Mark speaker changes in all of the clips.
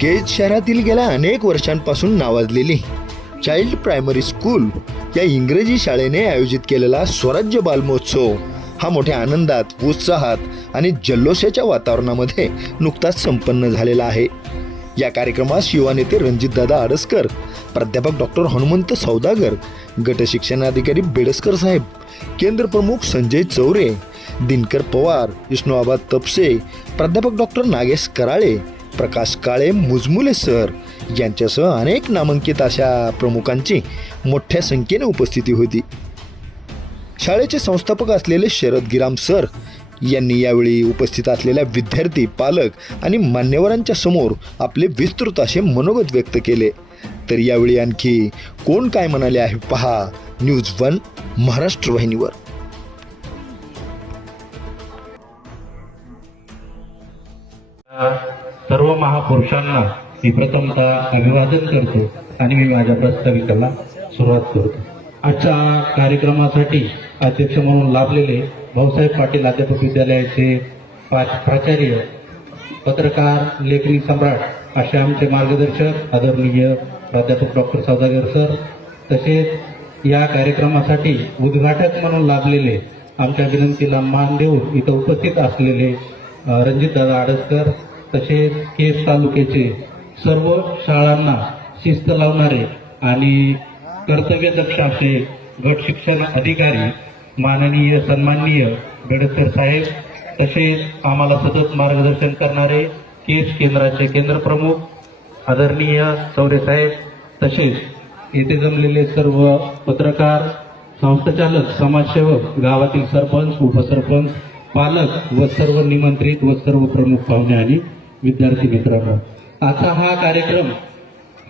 Speaker 1: केज शहरातील गेल्या अनेक वर्षांपासून नावाजलेली चाइल्ड प्रायमरी स्कूल या इंग्रजी शाळेने आयोजित केलेला स्वराज्य बालमहोत्सव हा मोठ्या आनंदात उत्साहात आणि जल्लोषाच्या वातावरणामध्ये नुकताच संपन्न झालेला आहे. या कार्यक्रमास युवा नेते रणजितदादा आडसकर प्राध्यापक डॉक्टर हनुमंत सौदागर गटशिक्षणाधिकारी बेडसकर साहेब केंद्र प्रमुख संजय चौरे दिनकर पवार विष्णुआबा तपसे प्राध्यापक डॉक्टर नागेश कराळे प्रकाश काळे मुजमुले सर यांच्यासह अनेक नामांकित अशा प्रमुखांची मोठ्या संख्येने उपस्थिती होती. शाळेचे संस्थापक असलेले शरद गिराम सर यांनी यावेळी उपस्थित असलेल्या विद्यार्थी पालक आणि मान्यवरांच्या समोर आपले विस्तृत असे मनोगत व्यक्त केले. तर यावेळी आणखी कोण काय म्हणाले आहे पहा न्यूज वन महाराष्ट्र वाहिनीवर.
Speaker 2: सर्व महापुरुषांना मी प्रथमतः अभिवादन करतो आणि मी माझ्या प्रास्ताविकाला सुरुवात करतो. आजच्या कार्यक्रमासाठी अध्यक्ष म्हणून लाभलेले भाऊसाहेब पाटील अध्यापक विद्यालयाचे प्राचार्य पत्रकार लेखनी सम्राट असे आमचे मार्गदर्शक आदरणीय प्राध्यापक डॉक्टर सौदागर सर तसेच या कार्यक्रमासाठी उद्घाटक म्हणून लाभलेले आमच्या विनंतीला मान देऊन इथं उपस्थित असलेले रणजितदादा आडसकर तसेच केस तालुक्याचे सर्व शाळांना शिस्त लावणारे आणि कर्तव्यदक्ष असे गट शिक्षण अधिकारी माननीय सन्माननीय गडसर साहेब तसेच आम्हाला सतत मार्गदर्शन करणारे केस केंद्राचे केंद्र प्रमुख आदरणीय चौरे साहेब तसेच येथे जमलेले सर्व पत्रकार संस्थाचालक समाजसेवक गावातील सरपंच उपसरपंच पालक व सर्व निमंत्रित व सर्व प्रमुख पाहुणे आणि विद्यार्थी मित्रांनो. आजचा हा कार्यक्रम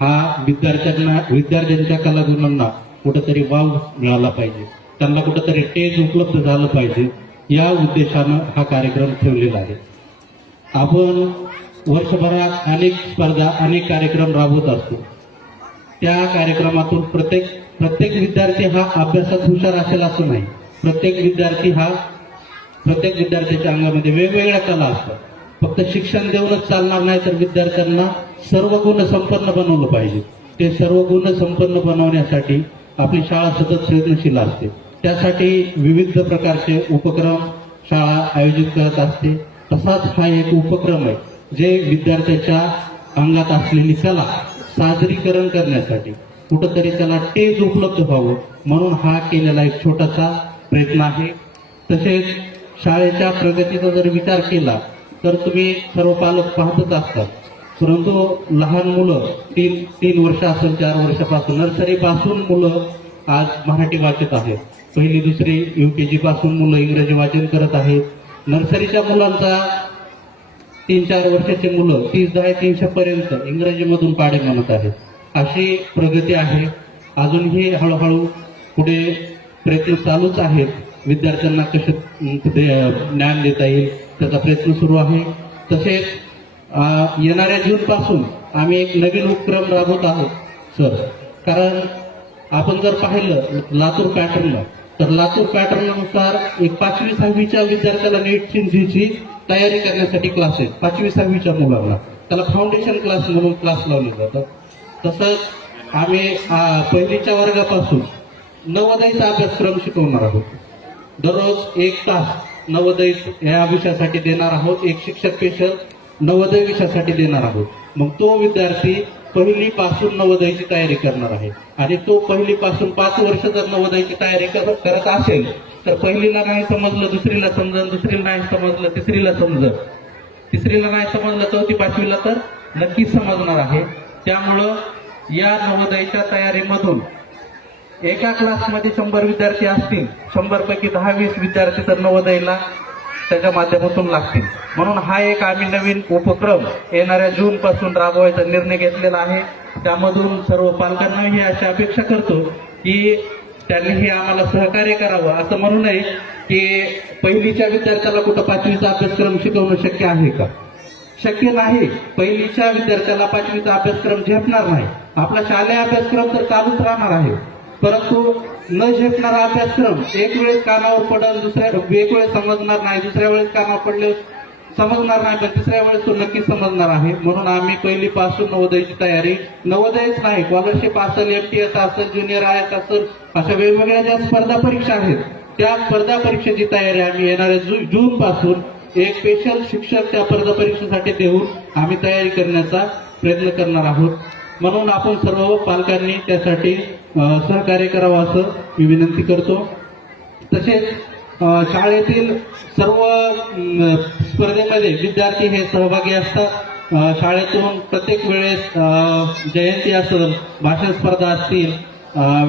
Speaker 2: हा विद्यार्थ्यांना विद्यार्थ्यांच्या कलागुणांना कुठंतरी वाव मिळाला पाहिजे. त्यांना कुठंतरी टेज उपलब्ध झालं पाहिजे. या उद्देशानं हा कार्यक्रम ठेवलेला आहे. आपण वर्षभरात अनेक स्पर्धा अनेक कार्यक्रम राबवत असतो. त्या कार्यक्रमातून प्रत्येक प्रत्येक विद्यार्थी हा अभ्यासात हुशार असेल असं नाही. प्रत्येक विद्यार्थी हा प्रत्येक विद्यार्थ्याच्या अंगामध्ये वेगवेगळ्या कला असतात. फक्त शिक्षण देऊनच चालणार नाही तर विद्यार्थ्यांना सर्व गुण संपन्न बनवलं पाहिजे. ते सर्व गुण संपन्न बनवण्यासाठी आपली शाळा सतत सृजनशील असते. त्यासाठी विविध प्रकारचे उपक्रम शाळा आयोजित करत असते. तसाच हा एक उपक्रम आहे जे विद्यार्थ्याच्या अंगात असलेली कला सादरीकरण करण्यासाठी. कुठंतरी त्याला टेज उपलब्ध व्हावं म्हणून हा केलेला एक छोटासा प्रयत्न आहे. तसेच शाळेच्या प्रगतीचा जर विचार केला तर तुम्ही सर्व पालक पाहतच असतात. परंतु लहान मुलं तीन तीन वर्ष असेल चार वर्षापासून. नर्सरीपासून मुलं आज मराठी वाचत आहेत. पहिली दुसरी यू के जी पासून मुलं इंग्रजी वाचन करत आहेत. नर्सरीच्या मुलांचा तीन चार वर्षाची मुलं तीस दहा तीनशे पर्यंत इंग्रजीमधून पाडे म्हणत आहेत. अशी प्रगती आहे. अजूनही हळूहळू पुढे प्रयत्न चालूच आहेत. विद्यार्थ्यांना कसे ज्ञान देता येईल? त्याचा प्रयत्न सुरू आहे. तसेच येणाऱ्या जूनपासून आम्ही एक नवीन उपक्रम राबवत आहोत सर. कारण आपण जर पाहिलं लातूर पॅटर्नला तर लातूर पॅटर्ननुसार एक पाचवी सहावीच्या विद्यार्थ्याला नीट सिंधीची तयारी करण्यासाठी क्लासेस पाचवी सहावीच्या मुलांना. त्याला फाउंडेशन क्लास म्हणून क्लास लावले जातात. तसंच आम्ही पहिलीच्या वर्गापासून नवोदयचा अभ्यासक्रम शिकवणार आहोत. दररोज एक तास नवोदय या विषयासाठी देणार आहोत. एक शिक्षक स्पेशल नवोदय विषयासाठी देणार आहोत. मग तो विद्यार्थी पहिली पासून नवोदयची तयारी करणार आहे. आणि तो पहिली पासून पाच वर्ष जर नवोदयची तयारी कर- करत असेल तर पहिलीला नाही समजलं दुसरीला समजलं दुसरीला नाही समजलं तिसरीला समजलं. तिसरीला नाही समजलं चौथी पाचवीला तर नक्कीच समजणार आहे. त्यामुळं या नवोदयच्या तयारीमधून एका क्लासमध्ये शंभर विद्यार्थी असतील शंभरपैकी दहा वीस विद्यार्थी तर नवोदयला त्याच्या माध्यमातून लागतील. म्हणून हा एक आम्ही नवीन उपक्रम येणाऱ्या जूनपासून राबवायचा निर्णय घेतलेला आहे. त्यामधून सर्व पालकांना ही अशी अपेक्षा करतो की त्यांनी हे आम्हाला सहकार्य करावं. असं म्हणू नये की पहिलीच्या विद्यार्थ्याला कुठं पाचवीचा अभ्यासक्रम शिकवणं शक्य आहे का? शक्य नाही. पहिलीच्या विद्यार्थ्याला पाचवीचा अभ्यासक्रम झेपणार नाही. आपला शालेय अभ्यासक्रम तर चालूच राहणार आहे. परंतु न झेपणारा अभ्यासक्रम एक वेळेस कानावर पडल दुसऱ्या एक वेळेस समजणार नाही दुसऱ्या वेळेस कानावर पडले समजणार नाही पण तिसऱ्या वेळेस तो नक्की समजणार आहे. म्हणून आम्ही पहिलीपासून नवोदयची तयारी नवोदयच नाही स्कॉलरशिप असेल एफटीएस असेल ज्युनियर आय एस असेल अशा वेगवेगळ्या ज्या स्पर्धा परीक्षा आहेत त्या स्पर्धा परीक्षेची तयारी आम्ही येणाऱ्या जू जून पासून एक स्पेशल शिक्षक त्या स्पर्धा परीक्षेसाठी देऊन आम्ही तयारी करण्याचा प्रयत्न करणार आहोत. म्हणून आपण सर्व पालकांनी त्यासाठी सहकार्य करावं असं मी विनंती करतो. तसेच शाळेतील सर्व स्पर्धेमध्ये विद्यार्थी हे सहभागी असतात. शाळेतून प्रत्येक वेळेस जयंती असेल भाषण स्पर्धा असतील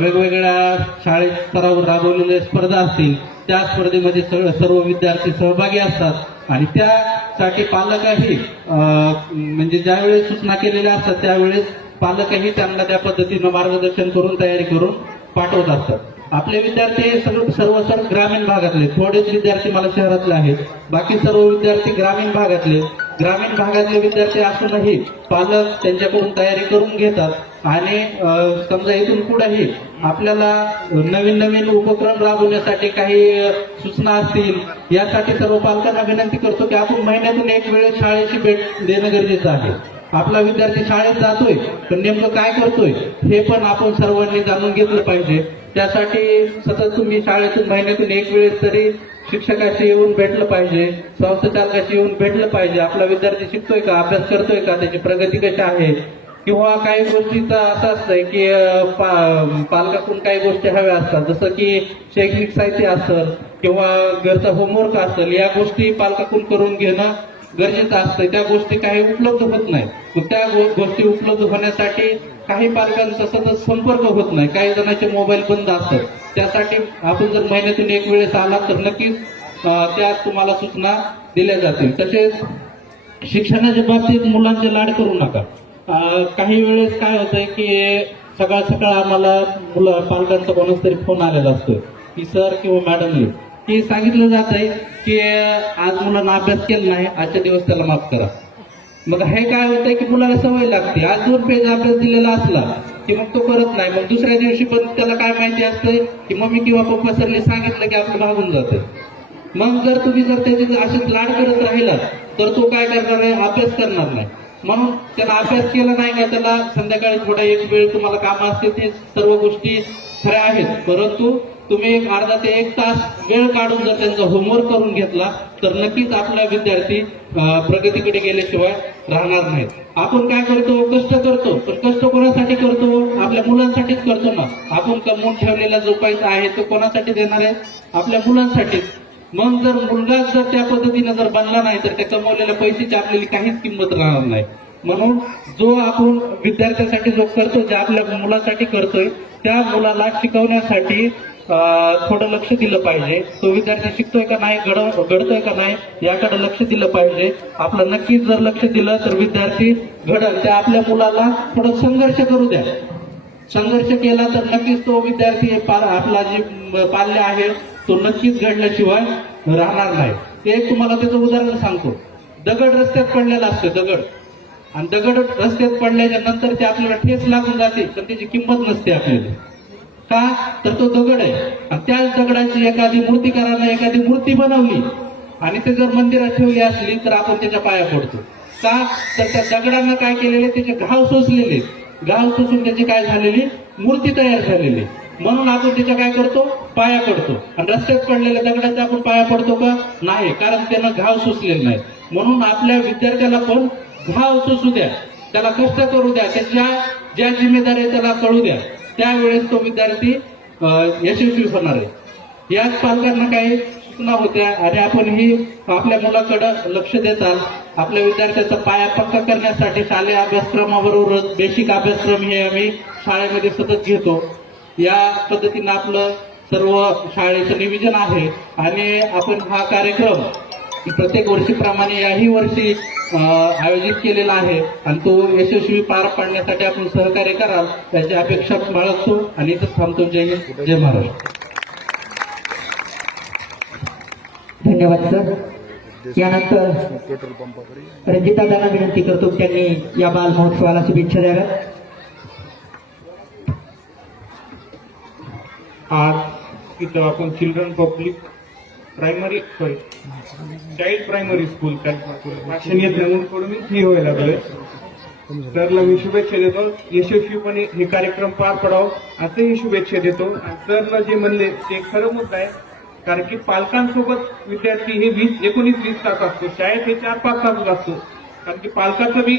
Speaker 2: वेगवेगळ्या शाळेत स्तरावर राबवलेल्या स्पर्धा असतील त्या स्पर्धेमध्ये सगळं सर्व विद्यार्थी सहभागी असतात. आणि त्यासाठी पालकही म्हणजे ज्यावेळेस सूचना केलेल्या असतात त्यावेळेस पालकही त्यांना त्या पद्धतीनं मार्गदर्शन करून तयारी करून पाठवत असतात. आपले विद्यार्थी सर्व सर्व ग्रामीण भागातले. थोडेच विद्यार्थी मला शहरातले आहेत. बाकी सर्व विद्यार्थी ग्रामीण भागातले. ग्रामीण भागातले विद्यार्थी असूनही पालक त्यांच्याकडून तयारी करून घेतात. आणि समजा इथून पुढेही आपल्याला नवीन नवीन उपक्रम राबवण्यासाठी काही सूचना असतील यासाठी सर्व पालकांना विनंती करतो की आपण महिन्यातून एक वेळेस शाळेची भेट देणं गरजेचं आहे. आपला विद्यार्थी शाळेत जातोय पण नेमकं काय करतोय हे पण आपण सर्वांनी जाणून घेतलं पाहिजे. त्यासाठी सतत तुम्ही शाळेतून महिन्यातून एक वेळेस तरी शिक्षकाशी येऊन भेटलं पाहिजे संस्था चालकाशी येऊन भेटलं पाहिजे. आपला विद्यार्थी शिकतोय का अभ्यास करतोय का त्याची प्रगती कशी आहे? किंवा काही गोष्टीचा असं असतंय की पा- पालकाकडून काही गोष्टी हव्या असतात जसं की शैक्षणिक साहित्य असेल किंवा घरचा होमवर्क असेल या गोष्टी पालकाकडून करून घेणं गरजेचं असतं. त्या गोष्टी काही उपलब्ध होत नाही मग त्या गो- गोष्टी उपलब्ध होण्यासाठी काही पालकांचा सतत संपर्क होत नाही. काही जणांचे मोबाईल बंद असतात. त्यासाठी आपण जर महिन्यातून एक वेळेस आला तर नक्कीच त्या तुम्हाला सूचना दिल्या जातील. तसेच शिक्षणाच्या बाबतीत मुलांचे लाड करू नका. काही वेळेस काय होतंय की सकाळ सकाळ आम्हाला मुलं पालकांचा कोणाच तरी फोन आलेला असतो की सर किंवा मॅडमने की सांगितलं जात आहे की आज मुलांना अभ्यास केला नाही आजच्या दिवस त्याला माफ करा. मग हे काय होतंय की मुलाला सवय लागते. आज दोन पेज अभ्यास दिलेला असला की मग तो करत नाही. मग दुसऱ्या दिवशी पण त्याला काय माहिती असतंय की मम्मी किंवा पप्पा सरने सांगितलं की आपलं भागून जातं. मग जर तुम्ही जर त्याचे असेच लाड करत राहिलात तर तो काय करणार आहे अभ्यास करणार नाही. म्हणून त्याला अभ्यास केला नाही का त्याला संध्याकाळी थोडा एक वेळ तुम्हाला काम असते ते सर्व गोष्टी खऱ्या आहेत. परंतु तुम्ही एक अर्धा ते एक तास वेळ काढून जर त्यांचा होमवर्क करून घेतला तर नक्कीच आपला विद्यार्थी प्रगतीकडे गेल्याशिवाय राहणार नाहीत आपण काय करतो? कष्ट करतो. पण कष्ट कोणासाठी करतो? आपल्या मुलांसाठीच करतो ना. आपण कमवून ठेवलेला जो पैसा आहे तो कोणासाठी देणार आहे? आपल्या मुलांसाठीच मग जर मुलगा जर त्या पद्धतीने जर बनला नाही तर त्या कमवलेल्या पैशाची आपल्याला काहीच किंमत राहणार नाही. म्हणून जो आपण विद्यार्थ्यांसाठी जो करतो जे आपल्या मुलासाठी करतोय त्या मुलाला शिकवण्यासाठी थोडं लक्ष दिलं पाहिजे. तो विद्यार्थी शिकतोय का नाही घड घडतोय का नाही याकडे लक्ष दिलं पाहिजे. आपलं नक्कीच जर लक्ष दिलं तर विद्यार्थी घडल. त्या आपल्या मुलाला थोडं संघर्ष करू द्या. संघर्ष केला तर नक्कीच तो विद्यार्थी आपला जे पाल्य आहे तो नक्कीच घडल्याशिवाय राहणार नाही. ते एक तुम्हाला त्याचं उदाहरण सांगतो. दगड रस्त्यात पडलेला असतो दगड. आणि दगड रस्त्यात पडल्याच्या नंतर ते आपल्याला ठेस लागून जाते तर त्याची किंमत नसते आपल्याला. का? तर तो दगड आहे. आणि त्याच दगडाची एखादी मूर्तीकारानं एखादी मूर्ती बनवली आणि ते जर मंदिरात ठेवली असली तर आपण त्याच्या पाया पडतो. का? तर त्या दगडानं काय केलेले? त्याचे घाव सोसलेले. घाव सोसून त्याची काय झालेली? मूर्ती तयार झालेली. म्हणून आपण त्याच्या काय करतो? पाया पडतो. आणि रस्त्यात पडलेल्या दगडाचा आपण पाया पडतो का? नाही कारण त्यानं घाव सोसलेला नाही. म्हणून आपल्या विद्यार्थ्याला पण घाव सोसू द्या. त्याला कष्ट करू द्या. त्याच्या ज्या जिम्मेदारी त्याला कळू द्या. त्यावेळेस तो विद्यार्थी यशस्वी होणार आहे. याच पालकांना काही सूचना होत्या आणि आपण ही आपल्या मुलाकडं लक्ष देताल आपल्या विद्यार्थ्याचा पाया पक्का करण्यासाठी शालेय अभ्यासक्रमाबरोबरच बेसिक अभ्यासक्रम हे आम्ही शाळेमध्ये सतत घेतो. या पद्धतीनं आपलं सर्व शाळेचं निवेदन आहे आणि आपण हा कार्यक्रम प्रत्येक वर्षीप्रमाणे याही वर्षी आयोजित केलेला आहे. आणि तो यशस्वी पार पाडण्यासाठी आपण सहकार्य कराल याची अपेक्षा बाळगतो आणि इथं थांबतो. जय हिंद जय महाराष्ट्र.
Speaker 3: धन्यवाद सर. यानंतर रंजिता दादा विनंती करतो त्यांनी या बाल महोत्सवाला शुभेच्छा द्याव्या
Speaker 4: आज इथं आपण children public primary sorry child primary school भाषण येत नाही म्हणून मी हे व्हायला लागलोय सरला मी शुभेच्छा देतो. यशस्वीपणे हे कार्यक्रम पार पडावं असंही शुभेच्छा देतो. आणि सरला जे म्हणले ते खरं मुद्दा आहे. कारण की पालकांसोबत विद्यार्थी हे वीस एकोणीस वीस तास असतो. शाळेत हे चार पाच तासच असतो. कारण की पालकाचं बी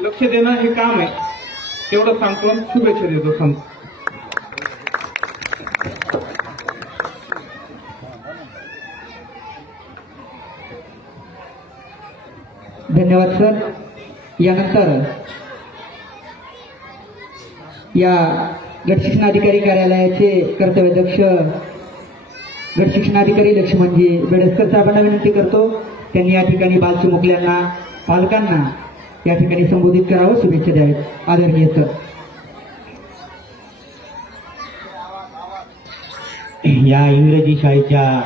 Speaker 4: लक्ष देणं हे काम आहे. तेवढं सांगतो शुभेच्छा देतो समजा
Speaker 3: धन्यवाद सर. यानंतर या गटशिक्षणाधिकारी कार्यालयाचे कर्तव्याध्यक्ष गटशिक्षणाधिकारी लक्ष्मणजी बेडसकर साहेबांना विनंती करतो. त्यांनी या ठिकाणी बालचिमुकल्यांना पालकांना या ठिकाणी संबोधित करावं. शुभेच्छा द्यावेत आदरणीय सर.
Speaker 5: या इंग्रजी शाळेच्या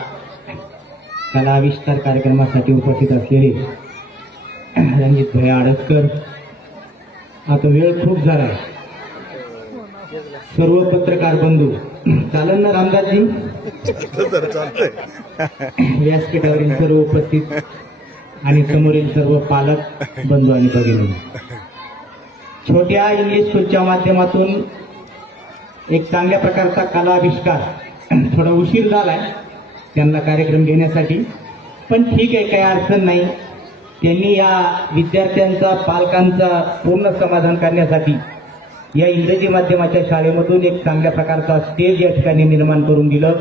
Speaker 5: कलाविष्कार कार्यक्रमासाठी उपस्थित असलेले रणजित भैया आडसकर आता वेळ खूप झाला. सर्व पत्रकार बंधू चालन ना रामदासजी? व्यासपीठावरील सर्व उपस्थित आणि समोरील सर्व पालक बंधू आणि भगिनी. छोट्या इंग्लिश स्कूलच्या माध्यमातून एक चांगल्या प्रकारचा कला आविष्कार थोडा उशीर झालाय त्यांना कार्यक्रम घेण्यासाठी. पण ठीक आहे काही अडचण नाही. त्यांनी या विद्यार्थ्यांचा पालकांचा पूर्ण समाधान करण्यासाठी या इंग्रजी माध्यमाच्या शाळेमधून एक चांगल्या प्रकारचा स्टेज या ठिकाणी निर्माण करून दिलं.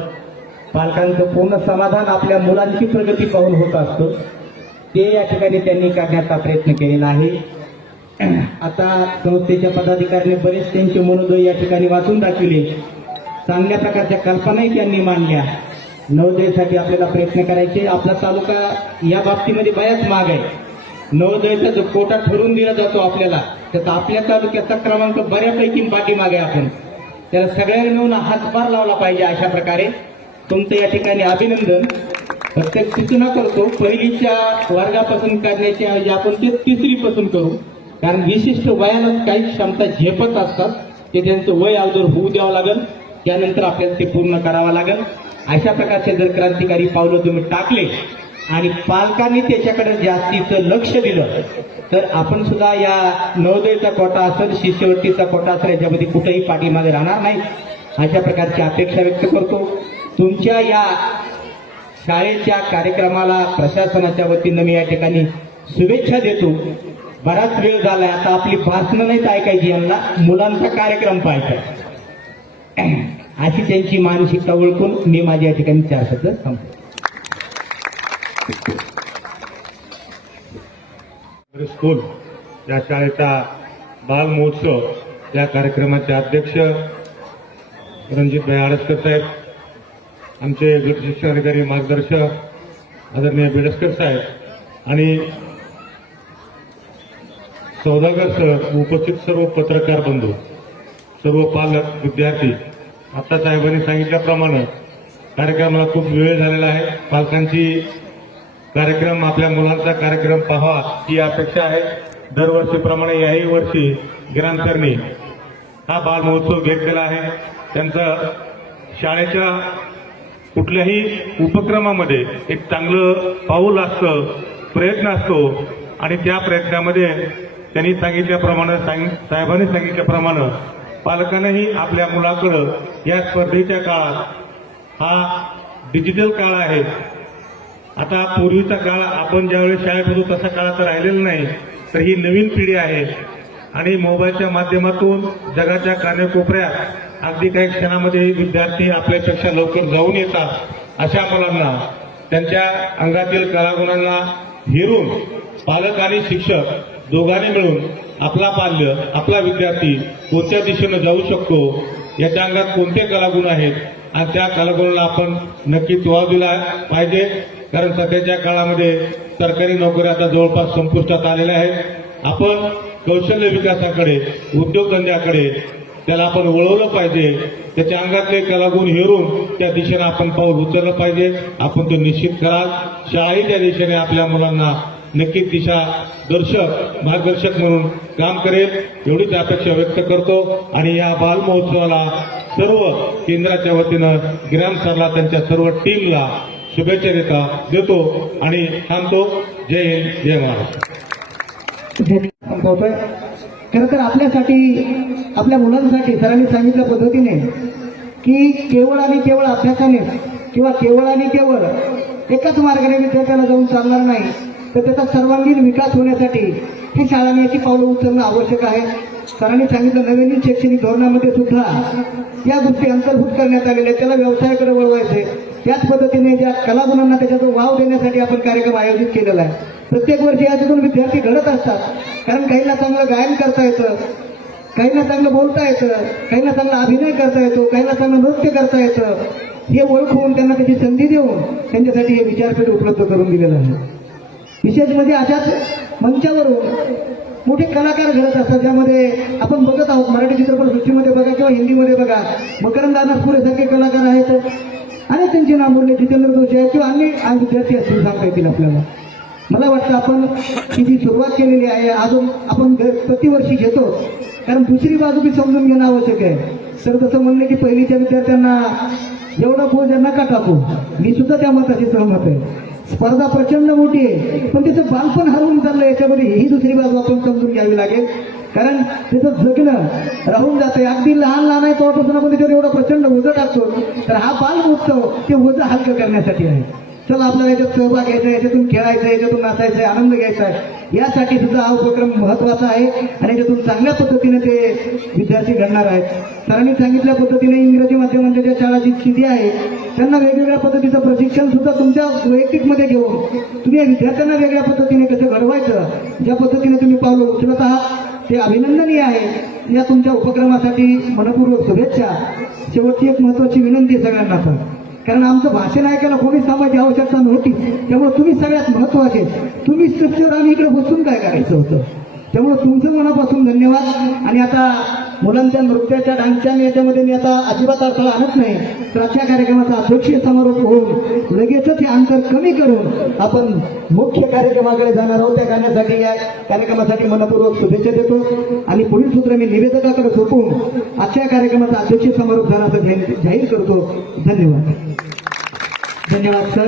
Speaker 5: पालकांचं पूर्ण समाधान आपल्या मुलांची प्रगती पाहून होत असतं. ते या ठिकाणी त्यांनी करण्याचा प्रयत्न केलेला आहे. आता संस्थेच्या पदाधिकाऱ्यांनी बरेच त्यांचे मनोदय या ठिकाणी वाचून दाखविले. चांगल्या प्रकारच्या कल्पनाही त्यांनी मांडल्या. नवोदयसाठी आपल्याला प्रयत्न करायचे. आपला तालुका या बाबतीमध्ये बऱ्याच माग आहे नवोदयचा जो कोटा ठरवून दिला जातो आपल्याला त्याचा आपल्या तालुक्याचा क्रमांक बऱ्यापैकी पाठीमागे आहे आपण. त्याला सगळ्यांनी मिळून हातभार लावला पाहिजे अशा प्रकारे. तुमचं या ठिकाणी अभिनंदन. प्रत्येक सूचना करतो. पहिलीच्या वर्गापासून करण्याच्या ऐवजी आपण ते तिसरीपासून करू. कारण विशिष्ट वयालाच काही क्षमता झेपत असतात. ते त्यांचं वय अगोदर होऊ द्यावं लागेल. त्यानंतर आपल्याला ते पूर्ण करावं लागेल. अशा प्रकारचे जर क्रांतिकारी पावलं तुम्ही टाकले आणि पालकांनी त्याच्याकडे जास्तीचं लक्ष दिलं तर आपण सुद्धा या नवोदयचा कोटा असेल शिष्यवृत्तीचा कोटा असेल याच्यामध्ये कुठेही पाठीमागे राहणार नाही. अशा प्रकारची अपेक्षा व्यक्त करतो. तुमच्या या शाळेच्या कार्यक्रमाला प्रशासनाच्या वतीनं मी या ठिकाणी शुभेच्छा देतो. बराच वेळ झालाय आता आपली भाषणं नाहीत ऐकायची यांना. मुलांचा कार्यक्रम पाहायचा अशी त्यांची मानसिकता ओळखून मी माझ्या या ठिकाणी चार शब्द संपतो
Speaker 6: स्कूल या शाळेचा बाल महोत्सव या कार्यक्रमाचे अध्यक्ष रणजितभाई आडसकर साहेब आमचे गट शिक्षणाधिकारी मार्गदर्शक आदरणीय बेडसकर साहेब आणि सौदागर सर उपस्थित सर्व पत्रकार बंधू सर्व पालक विद्यार्थी आता साहेबांनी सांगितल्याप्रमाणे कार्यक्रमाला खूप वेळ झालेला आहे. पालकांची कार्यक्रम आपल्या मुलांचा कार्यक्रम पाहावा ही अपेक्षा आहे. दरवर्षीप्रमाणे याही वर्षी गिरांकरनी हा बाल महोत्सव घेतलेला आहे. त्यांचं शाळेच्या कुठल्याही उपक्रमामध्ये एक चांगलं पाऊल असतं प्रयत्न असतो. आणि त्या प्रयत्नामध्ये त्यांनी सांगितल्याप्रमाणे सांग- साहेबांनी सांगितल्याप्रमाणे पालकांनीही आपल्या मुलाकडं या स्पर्धेच्या काळात हा डिजिटल काळ आहे. आता पूर्वीचा काळ आपण ज्यावेळेस शाळेत होतो तसा काळ आता राहिलेला नाही तर ही नवीन पिढी आहे. आणि मोबाईलच्या माध्यमातून जगाच्या कानेकोपऱ्यात अगदी काही क्षणामध्ये विद्यार्थी आपल्यापेक्षा लवकर जाऊन येतात अशा मुलांना त्यांच्या अंगातील कलागुणांना हिरून पालक आणि शिक्षक दोघांनी मिळून आपला बाल्य आपला विद्यार्थी कोणत्या दिशेनं जाऊ शकतो याच्या अंगात कोणते कलागुण आहेत? आणि त्या कलागुणाला आपण नक्कीच वाव दिला पाहिजे. कारण सध्याच्या काळामध्ये सरकारी नोकऱ्या आता जवळपास संपुष्टात आलेल्या आहेत. आपण कौशल्य विकासाकडे उद्योगधंद्याकडे त्याला आपण वळवलं पाहिजे. त्याच्या अंगातले कलागुण हेरून त्या दिशेने आपण पाऊल उचललं पाहिजे. आपण तो निश्चित कराल. शाळाही त्या दिशेने आपल्या मुलांना नक्कीच दिशा दर्शक मार्गदर्शक म्हणून काम करेल एवढीच अपेक्षा व्यक्त करतो. आणि या बालमहोत्सवाला सर्व केंद्राच्या वतीनं ग्राम सरला त्यांच्या सर्व टीमला शुभेच्छा देता देतो आणि थांबतो. जय हिंद जय महाराष्ट्र.
Speaker 3: खरं तर आपल्यासाठी आपल्या मुलांसाठी सरांनी सांगितल्या पद्धतीने की केवळ आणि केवळ अभ्यासाने किंवा केवळ आणि केवळ एकाच मार्गाने विद्यार्थ्याला जाऊन चालणार नाही. तर त्याचा सर्वांगीण विकास होण्यासाठी ही शाळांनी याची पावलं उचलणं आवश्यक आहे. सरांनी सांगितलं नवीन शैक्षणिक धोरणामध्ये सुद्धा या गोष्टी अंतर्भूत करण्यात आलेल्या आहेत. त्याला व्यवसायाकडे वळवायचे त्याच पद्धतीने ज्या कलागुणांना त्याच्यातून वाव देण्यासाठी आपण कार्यक्रम आयोजित केलेला आहे. प्रत्येक वर्षी याच्यातून विद्यार्थी घडत असतात. कारण काहींना चांगलं गायन करता येतं काहींना चांगलं बोलता येतं काहींना चांगला अभिनय करता येतो काहींना चांगलं नृत्य करता येतं. हे ओळखून त्यांना त्याची संधी देऊन त्यांच्यासाठी हे विचारपीठ उपलब्ध करून दिलेलं आहे. विशेष म्हणजे अशाच मंचावरून मोठे कलाकार घडत असतात. ज्यामध्ये आपण बघत आहोत मराठी चित्रपटसृष्टीमध्ये बघा किंवा हिंदीमध्ये बघा मकरंद अनासपुरेसारखे कलाकार आहेत. आणि त्यांची नामोरले जितेंद्र जोशी आहेत किंवा अन्य विद्यार्थी असतील सांगता येतील आपल्याला. मला वाटतं आपण ही जी सुरुवात केलेली आहे अजून आपण प्रतिवर्षी घेतो. कारण दुसरी बाजू बी समजून घेणं आवश्यक आहे. सर तसं म्हणलं की पहिलीच्या विद्यार्थ्यांना एवढा यांना का टाकू. मी सुद्धा त्या मताशी सहमत आहे. स्पर्धा प्रचंड मोठी आहे. पण त्याचं बालपण हरवून चाललं याच्यामध्ये. ही दुसरी बाजू आपण समजून घ्यावी लागेल. कारण त्याचं जगणं राहून जातं अगदी लहान लहान आहे तेव्हापासून आपण त्याच्यावर एवढं प्रचंड ओझं टाकतो. तर हा बाल उत्सव ते ओझं हलकं करण्यासाठी आहे. चला आपल्याला याच्यात सहभाग घ्यायचा याच्यातून खेळायचं आहे याच्यातून नाचायचं आहे आनंद घ्यायचा आहे. यासाठी सुद्धा हा उपक्रम महत्त्वाचा आहे आणि याच्यातून चांगल्या पद्धतीने ते विद्यार्थी घडणार आहेत. सरांनी सांगितल्या पद्धतीने इंग्रजी माध्यमांच्या ज्या शाळा जी स्थिती आहे त्यांना वेगवेगळ्या पद्धतीचं प्रशिक्षण सुद्धा तुमच्या वैयक्तिकमध्ये घेऊन तुम्ही विद्यार्थ्यांना वेगळ्या पद्धतीने कसं घडवायचं ज्या पद्धतीने तुम्ही पावलं उचलत आहात ते अभिनंदनीय आहे. या तुमच्या उपक्रमासाठी मनपूर्वक शुभेच्छा. शेवटची एक महत्वाची विनंती आहे सगळ्यांना पण. कारण आमचं भाषण ऐकायला कोणीच थांबायची आवश्यकता नव्हती. त्यामुळे तुम्ही सगळ्यात महत्त्वाचे तुम्ही स्ट्रक्चर आम्ही इकडे बसून काय करायचं होतं? त्यामुळे तुमचं मनापासून धन्यवाद. आणि आता मुलांच्या नृत्याच्या डान्सच्या याच्यामध्ये मी आता अजिबात अडथळा आणत नाही. तर आजच्या कार्यक्रमाचा अध्यक्षीय समारोप होऊन लगेचच हे अंतर कमी करून आपण मुख्य कार्यक्रमाकडे जाणार आहोत. त्या गाण्यासाठी या कार्यक्रमासाठी मनपूर्वक शुभेच्छा देतो. आणि पुढील सूत्र मी निवेदकाकडे सोपवून आजच्या कार्यक्रमाचा अध्यक्षीय समारोप झाला असं जाहीर करतो. धन्यवाद. धन्यवाद सर.